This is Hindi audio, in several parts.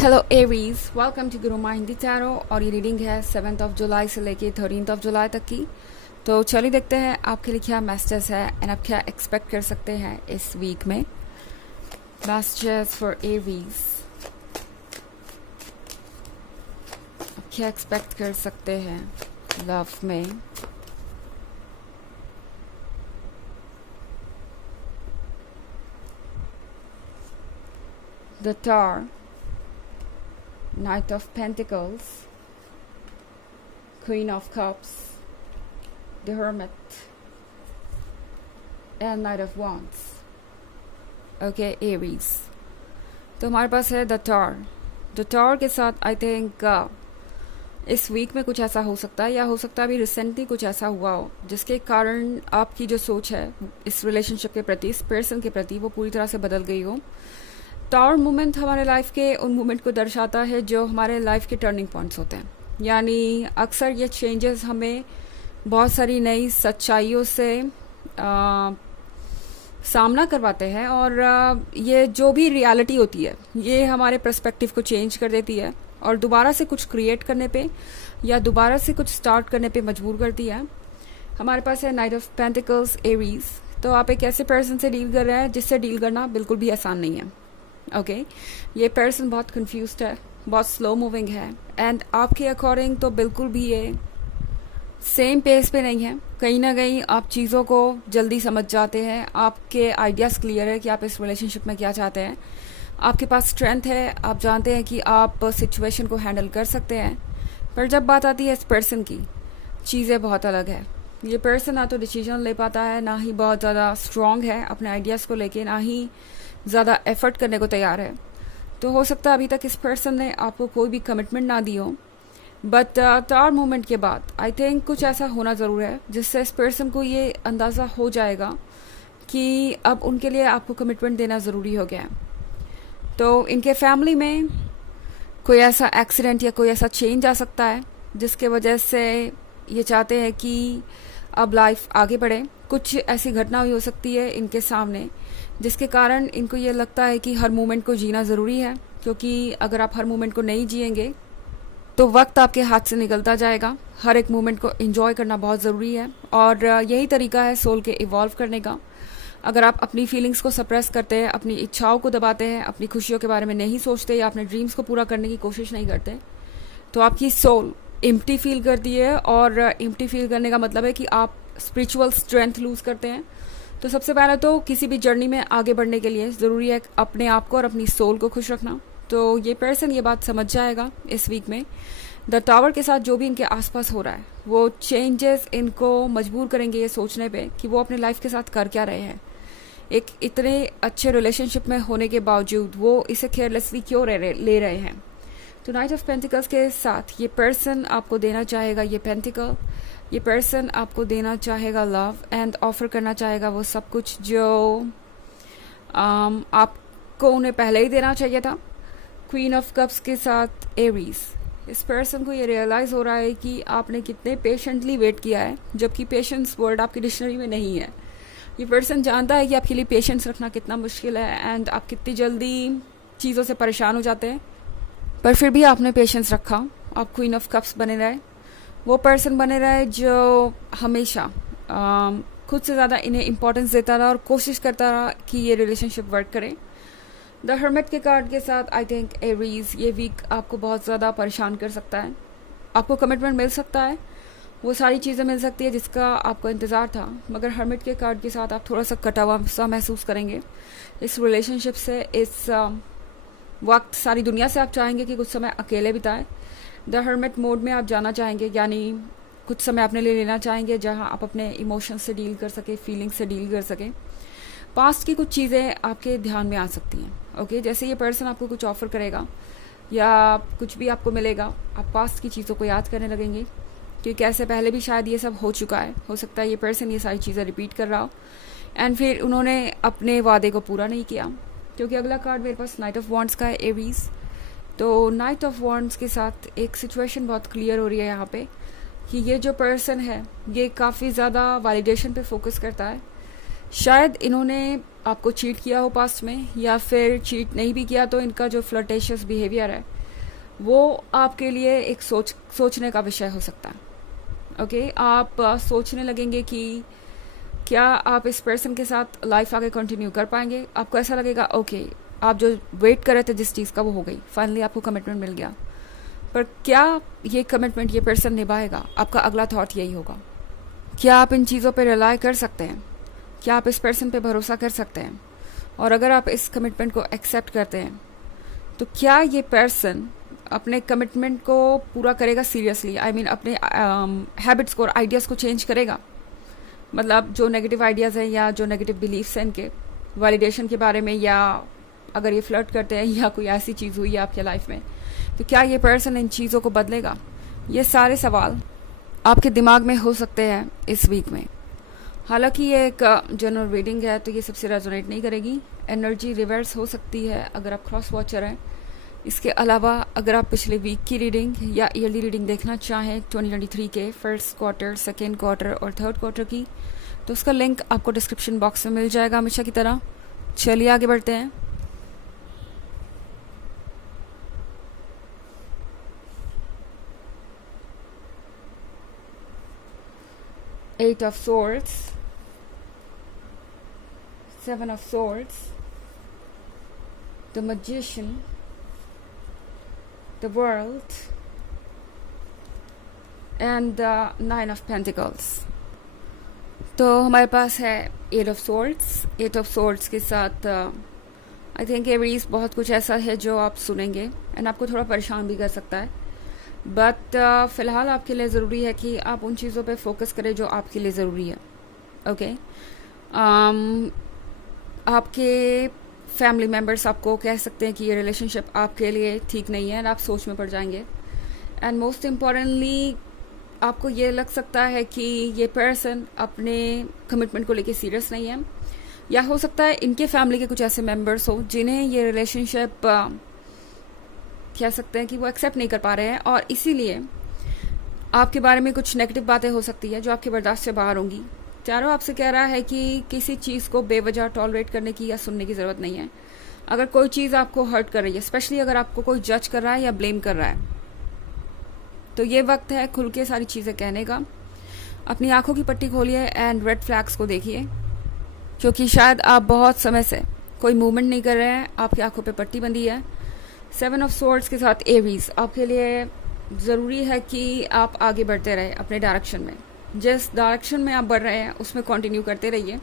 Hello Aries, welcome to Guru माहिंदी tarot. और ये रीडिंग है 7 जुलाई से लेके 13 जुलाई तक की। तो चलिए देखते हैं आपके लिए क्या मैसेजेस है एंड आप क्या एक्सपेक्ट कर सकते हैं इस वीक में। मैसेजेस फॉर एरीज, आप क्या एक्सपेक्ट कर सकते हैं लव में। The tower, Knight of Pentacles, Queen of Cups, the Hermit, and Knight of Wands. Okay, Aries. तो हमारे पास है द टावर। द टावर के साथ आई थिंक इस वीक में कुछ ऐसा हो सकता है, या हो सकता है अभी रिसेंटली कुछ ऐसा हुआ हो जिसके कारण आपकी जो सोच है इस रिलेशनशिप के प्रति, इस पर्सन के प्रति, वो पूरी तरह से बदल गई हो। टावर मूवमेंट हमारे लाइफ के उन मूवमेंट को दर्शाता है जो हमारे लाइफ के टर्निंग पॉइंट्स होते हैं। यानी अक्सर ये चेंजेस हमें बहुत सारी नई सच्चाइयों से सामना करवाते हैं, और ये जो भी रियलिटी होती है ये हमारे पर्सपेक्टिव को चेंज कर देती है और दोबारा से कुछ क्रिएट करने पे या दोबारा से कुछ स्टार्ट करने पे मजबूर करती है। हमारे पास है नाइट ऑफ पेंटिकल्स, एरीज। तो आप एक ऐसे पर्सन से डील कर रहे हैं जिससे डील करना बिल्कुल भी आसान नहीं है। ओके, ये पर्सन बहुत कंफ्यूज्ड है, बहुत स्लो मूविंग है, एंड आपके अकॉर्डिंग तो बिल्कुल भी ये सेम पेस पे नहीं है। कहीं ना कहीं आप चीज़ों को जल्दी समझ जाते हैं, आपके आइडियाज़ क्लियर है कि आप इस रिलेशनशिप में क्या चाहते हैं, आपके पास स्ट्रेंथ है, आप जानते हैं कि आप सिचुएशन को हैंडल कर सकते हैं। पर जब बात आती है इस पर्सन की, चीज़ें बहुत अलग है। ये पर्सन ना तो डिसीजन ले पाता है, ना ही बहुत ज़्यादा स्ट्रांग है अपने आइडियाज़ को लेके, ना ही ज़्यादा एफर्ट करने को तैयार है। तो हो सकता है अभी तक इस पर्सन ने आपको कोई भी कमिटमेंट ना दी हो, बट टावर मूवमेंट के बाद आई थिंक कुछ ऐसा होना ज़रूर है जिससे इस पर्सन को ये अंदाज़ा हो जाएगा कि अब उनके लिए आपको कमिटमेंट देना ज़रूरी हो गया है। तो इनके फैमिली में कोई ऐसा एक्सीडेंट या कोई ऐसा चेंज आ सकता है जिसके वजह से ये चाहते हैं कि अब लाइफ आगे बढ़े। कुछ ऐसी घटना हुई हो सकती है इनके सामने जिसके कारण इनको ये लगता है कि हर मोमेंट को जीना ज़रूरी है, क्योंकि अगर आप हर मोमेंट को नहीं जिएंगे तो वक्त आपके हाथ से निकलता जाएगा। हर एक मोमेंट को एंजॉय करना बहुत ज़रूरी है, और यही तरीका है सोल के इवॉल्व करने का। अगर आप अपनी फीलिंग्स को सप्रेस करते हैं, अपनी इच्छाओं को दबाते हैं, अपनी खुशियों के बारे में नहीं सोचते या अपने ड्रीम्स को पूरा करने की कोशिश नहीं करते, तो आपकी सोल एम्प्टी फील करती है। और एम्प्टी फील करने का मतलब है कि आप स्पिरिचुअल स्ट्रेंथ लूज करते हैं। तो सबसे पहले तो किसी भी जर्नी में आगे बढ़ने के लिए ज़रूरी है अपने आप को और अपनी सोल को खुश रखना। तो ये पर्सन ये बात समझ जाएगा इस वीक में। द टावर के साथ जो भी इनके आसपास हो रहा है वो चेंजेस इनको मजबूर करेंगे ये सोचने पे कि वो अपने लाइफ के साथ कर क्या रहे हैं। एक इतने अच्छे रिलेशनशिप में होने के बावजूद वो इसे केयरलेसली क्यों ले रहे हैं। तो नाइट ऑफ पेंटिकल्स के साथ ये पर्सन आपको देना चाहेगा ये पेंटिकल, ये पर्सन आपको देना चाहेगा लव एंड ऑफर करना चाहेगा वो सब कुछ जो आपको उन्हें पहले ही देना चाहिए था। क्वीन ऑफ कप्स के साथ एरीज, इस पर्सन को ये रियलाइज़ हो रहा है कि आपने कितने पेशेंटली वेट किया है, जबकि पेशेंस वर्ड आपकी डिक्शनरी में नहीं है। ये पर्सन जानता है कि आपके लिए पेशेंस रखना कितना मुश्किल है एंड आप कितनी जल्दी चीज़ों से परेशान हो जाते हैं, पर फिर भी आपने पेशेंस रखा। आप क्वीन ऑफ कप्स बने रहे, वो पर्सन बने रहे जो हमेशा खुद से ज़्यादा इन्हें इम्पोर्टेंस देता रहा और कोशिश करता रहा कि ये रिलेशनशिप वर्क करे। द हर्मिट के कार्ड के साथ आई थिंक एरीज, ये वीक आपको बहुत ज़्यादा परेशान कर सकता है। आपको कमिटमेंट मिल सकता है, वो सारी चीज़ें मिल सकती है जिसका आपको इंतज़ार था, मगर हर्मिट के कार्ड के साथ आप थोड़ा सा कटा हुआ सा महसूस करेंगे इस रिलेशनशिप से। इस वक्त सारी दुनिया से आप चाहेंगे कि कुछ समय अकेले बिताएं। द हर्मिट मोड में आप जाना चाहेंगे, यानी कुछ समय अपने लिए लेना चाहेंगे जहां आप अपने इमोशंस से डील कर सके, फीलिंग्स से डील कर सके। पास्ट की कुछ चीज़ें आपके ध्यान में आ सकती हैं। ओके, जैसे ये पर्सन आपको कुछ ऑफर करेगा या कुछ भी आपको मिलेगा, आप पास्ट की चीज़ों को याद करने लगेंगे कि कैसे पहले भी शायद ये सब हो चुका है। हो सकता है ये पर्सन ये सारी चीज़ें रिपीट कर रहा हो एंड फिर उन्होंने अपने वादे को पूरा नहीं किया। क्योंकि अगला कार्ड मेरे पास नाइट ऑफ वॉन्ड्स का है, एरीज। तो नाइट ऑफ वॉन्ड्स के साथ एक सिचुएशन बहुत क्लियर हो रही है यहाँ पे कि ये जो पर्सन है ये काफ़ी ज़्यादा वैलिडेशन पे फोकस करता है। शायद इन्होंने आपको चीट किया हो पास्ट में, या फिर चीट नहीं भी किया तो इनका जो फ्लर्टेशियस बिहेवियर है वो आपके लिए एक सोचने का विषय हो सकता है। ओके, आप सोचने लगेंगे कि क्या आप इस पर्सन के साथ लाइफ आगे कंटिन्यू कर पाएंगे। आपको ऐसा लगेगा ओके, आप जो वेट कर रहे थे जिस चीज़ का वो हो गई, फाइनली आपको कमिटमेंट मिल गया, पर क्या ये कमिटमेंट ये पर्सन निभाएगा? आपका अगला थॉट यही होगा। क्या आप इन चीज़ों पे रिलाई कर सकते हैं? क्या आप इस पर्सन पे भरोसा कर सकते हैं? और अगर आप इस कमिटमेंट को एक्सेप्ट करते हैं तो क्या ये पर्सन अपने कमिटमेंट को पूरा करेगा सीरियसली? आई मीन अपने हैबिट्स को और आइडियाज़ को चेंज करेगा। मतलब जो नेगेटिव आइडियाज़ हैं या जो नेगेटिव बिलीफ्स हैं इनके वैलिडेशन के बारे में, या अगर ये फ्लर्ट करते हैं या कोई ऐसी चीज़ हुई है आपके लाइफ में, तो क्या ये पर्सन इन चीज़ों को बदलेगा? ये सारे सवाल आपके दिमाग में हो सकते हैं इस वीक में। हालांकि ये एक जनरल रीडिंग है तो ये सबसे रेजोनेट नहीं करेगी। एनर्जी रिवर्स हो सकती है अगर आप क्रॉस वॉचर हैं। इसके अलावा अगर आप पिछले वीक की रीडिंग या ईयरली रीडिंग देखना चाहें 2023 के फर्स्ट क्वार्टर, सेकेंड क्वार्टर और थर्ड क्वार्टर की, तो उसका लिंक आपको डिस्क्रिप्शन बॉक्स में मिल जाएगा हमेशा की तरह। चलिए आगे बढ़ते हैं। Eight of Swords, Seven of Swords, the Magician, the World, and the Nine of Pentacles. तो हमारे पास है Eight of Swords। Eight of Swords के साथ आई थिंक एवरीज बहुत कुछ ऐसा है जो आप सुनेंगे एंड आपको थोड़ा परेशान भी कर सकता है, बट फ़िलहाल आपके लिए ज़रूरी है कि आप उन चीज़ों पे फोकस करें जो आपके लिए ज़रूरी है। ओके, आपके फैमिली मेम्बर्स आपको कह सकते हैं कि ये रिलेशनशिप आपके लिए ठीक नहीं है एंड आप सोच में पड़ जाएंगे। एंड मोस्ट इम्पॉर्टेंटली आपको ये लग सकता है कि ये पर्सन अपने कमिटमेंट को लेके सीरियस नहीं है, या हो सकता है इनके फैमिली के कुछ ऐसे मेम्बर्स हो जिन्हें ये रिलेशनशिप कह सकते हैं कि वो एक्सेप्ट नहीं कर पा रहे हैं, और इसीलिए आपके बारे में कुछ नेगेटिव बातें हो सकती है जो आपके बर्दाश्त से बाहर होंगी। चारों आपसे कह रहा है कि किसी चीज़ को बेवजह टॉलरेट करने की या सुनने की ज़रूरत नहीं है। अगर कोई चीज़ आपको हर्ट कर रही है, स्पेशली अगर आपको कोई जज कर रहा है या ब्लेम कर रहा है, तो ये वक्त है खुल के सारी चीज़ें कहने का। अपनी आंखों की पट्टी खोलिए एंड रेड फ्लैग्स को देखिए, क्योंकि शायद आप बहुत समय से कोई मूवमेंट नहीं कर रहे हैं, आपकी आंखों पे पट्टी बंधी है। सेवन ऑफ सोर्ड्स के साथ एरीज, आपके लिए ज़रूरी है कि आप आगे बढ़ते रहें अपने डायरेक्शन में। जिस डायरेक्शन में आप बढ़ रहे हैं उसमें कंटिन्यू करते रहिए,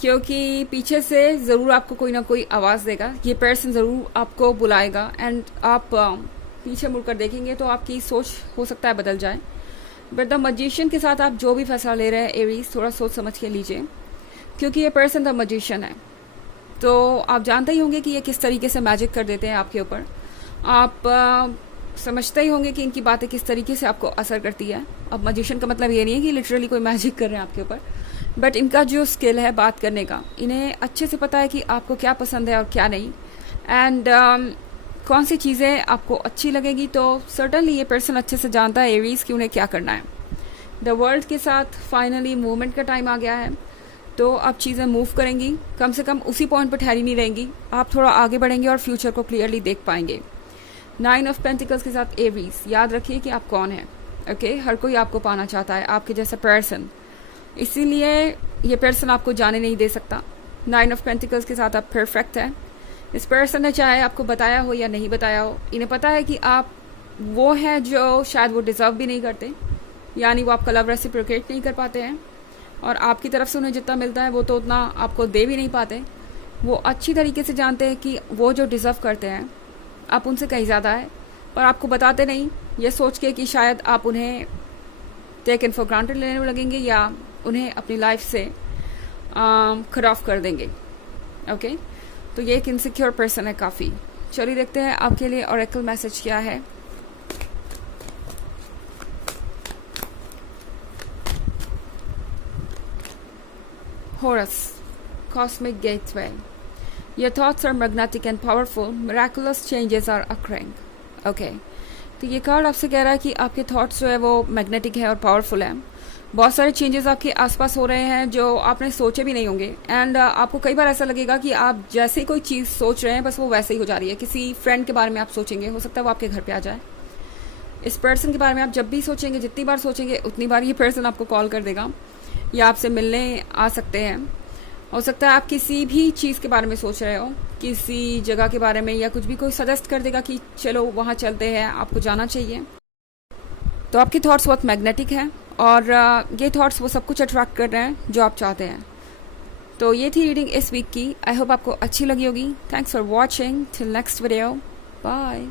क्योंकि पीछे से ज़रूर आपको कोई ना कोई आवाज़ देगा, ये पर्सन ज़रूर आपको बुलाएगा एंड आप पीछे मुड़कर देखेंगे तो आपकी सोच हो सकता है बदल जाए। बट द मजिशियन के साथ आप जो भी फैसला ले रहे हैं एरीज, थोड़ा सोच समझ के लीजिए, क्योंकि ये पर्सन द मजिशियन है। तो आप जानते ही होंगे कि ये किस तरीके से मैजिक कर देते हैं आपके ऊपर। आप समझते ही होंगे कि इनकी बातें किस तरीके से आपको असर करती है। अब मजिशियन का मतलब ये नहीं है कि लिटरली कोई मैजिक कर रहे हैं आपके ऊपर, बट इनका जो स्किल है बात करने का, इन्हें अच्छे से पता है कि आपको क्या पसंद है और क्या नहीं, एंड कौन सी चीज़ें आपको अच्छी लगेगी। तो सर्टनली ये पर्सन अच्छे से जानता है एरीज कि उन्हें क्या करना है। द वर्ल्ड के साथ फाइनली मूवमेंट का टाइम आ गया है, तो अब चीज़ें मूव करेंगी, कम से कम उसी पॉइंट पर ठहरी नहीं रहेंगी, आप थोड़ा आगे बढ़ेंगे और फ्यूचर को क्लियरली देख पाएंगे। नाइन ऑफ पेंटिकल्स के साथ एरीज, याद रखिए कि आप कौन हैं। ओके, हर कोई आपको पाना चाहता है, आपके जैसा पर्सन, इसीलिए ये पर्सन आपको जाने नहीं दे सकता। नाइन ऑफ पेंटिकल्स के साथ आप परफेक्ट हैं। इस पर्सन ने चाहे आपको बताया हो या नहीं बताया हो, इन्हें पता है कि आप वो हैं जो शायद वो डिज़र्व भी नहीं करते, यानी वो आपका लव रेसिप्रोकेट नहीं कर पाते हैं, और आपकी तरफ से उन्हें जितना मिलता है वो तो उतना आपको दे भी नहीं पाते। वो अच्छी तरीके से जानते हैं कि वो जो डिज़र्व करते हैं आप उनसे कहीं ज़्यादा है, पर आपको बताते नहीं, ये सोच के कि शायद आप उन्हें टेक इन फॉर ग्रांटेड लेने लगेंगे या उन्हें अपनी लाइफ से कट ऑफ कर देंगे। ओके, तो ये एक इनसिक्योर पर्सन है काफ़ी। चलिए देखते हैं आपके लिए ऑरेकल मैसेज क्या है। Horus, Cosmic Gateway. Your thoughts are magnetic and powerful. Miraculous changes are occurring. Okay. तो ये कार्ड आपसे कह रहा है कि आपके थॉट्स जो है वो मैग्नेटिक है और पावरफुल है। बहुत सारे चेंजेस आपके आसपास हो रहे हैं जो आपने सोचे भी नहीं होंगे। एंड आपको कई बार ऐसा लगेगा कि आप जैसे ही कोई चीज़ सोच रहे हैं बस वो वैसे ही हो जा रही है। किसी फ्रेंड के बारे में आप सोचेंगे, हो सकता है वो आपके घर पे आ जाए। इस पर्सन के बारे में आप जब भी सोचेंगे, जितनी बार सोचेंगे उतनी बार ये पर्सन आपको कॉल कर देगा या आपसे मिलने आ सकते हैं। हो सकता है आप किसी भी चीज़ के बारे में सोच रहे हो, किसी जगह के बारे में, या कुछ भी कोई सजेस्ट कर देगा कि चलो वहाँ चलते हैं, आपको जाना चाहिए। तो आपके थॉट्स बहुत मैग्नेटिक हैं और ये थॉट्स वो सब कुछ अट्रैक्ट कर रहे हैं जो आप चाहते हैं। तो ये थी रीडिंग इस वीक की। आई होप आपको अच्छी लगी होगी। Thanks for watching. Till next video, bye.